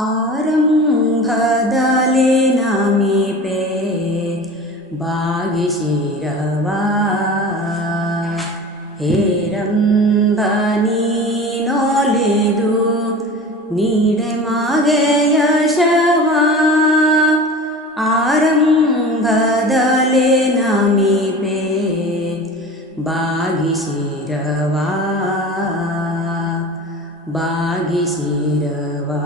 आरम्भदले नमीपे बागिशिरवा हेरम्भनी नोलिदु नीडे मागे यशवा। आरम्भदले नमीपे बागिशिरवा बागिशिरवा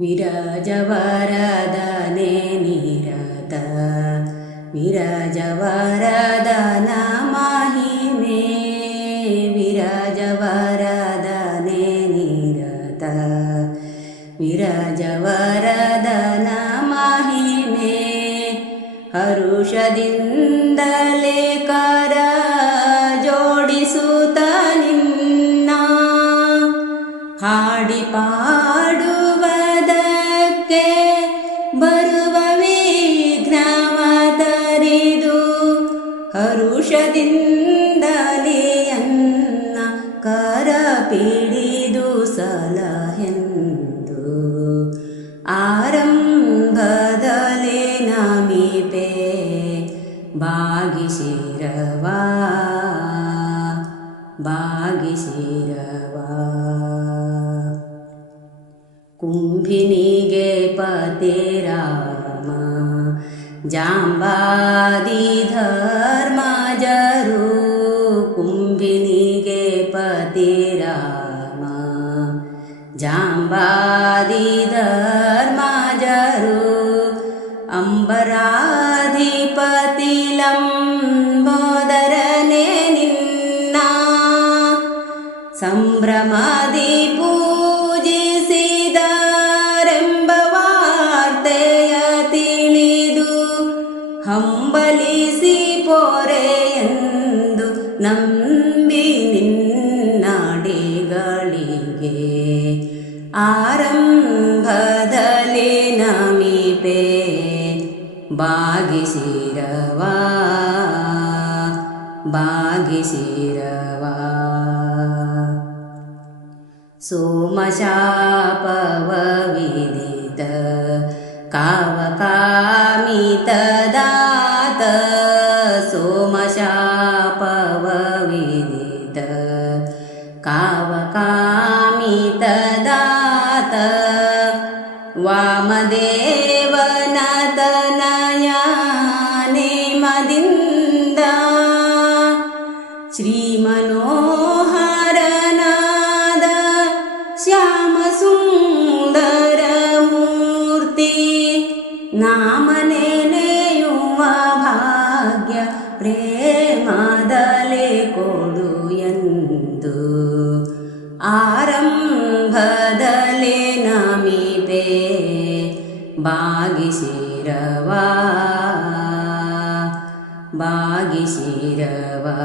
विरजवरदने निरत। विरजवरदन महिमे विरजवरदने निरत। विरजवरदन महिमे हरुषदिन्दले कर जोडिसुत निन्न। हाडि ಧೈರ್ಯದಿಂದಲೆಯನ್ನ ಕರ ಪಿಡಿದು ಸಲಹೆಂದು. ಆರಂಭದಲೆ ನಮಿಪೆ ಬಾಗಿಶಿರವಾ ಬಾಗಿಶಿರವಾ ಕುಂಭಿನಿಗೆ ಪತೇ जाम्बादि धर्मजरु कुम्भिनिगे पते राम जाम्बादि धर्मजरु अम्बराधिपतिलम्बोदरने निन्ना सम्भ्रमादि ನಂಬಿ ನಿನ್ನಡಿಗಳಿಗೆ ಆರಂಭದಲ್ಲಿ ನಮಿಪೆ ಬಾಗಿಸಿರವಾ ಬಾಗಿಸಿರವಾ सोमशापवविदित कावकामितदात सोमशापवविदित कावकामितदात। वामदेवनतनया नेमदिन्द श्रीमनोहरनाद श्यामसुन्दरमूर्ति। नामनेनेयुव भाग्य प्रेमदले ಎಂದು आरम्भदले मीपे बागिशिरवा बागिशिरवा।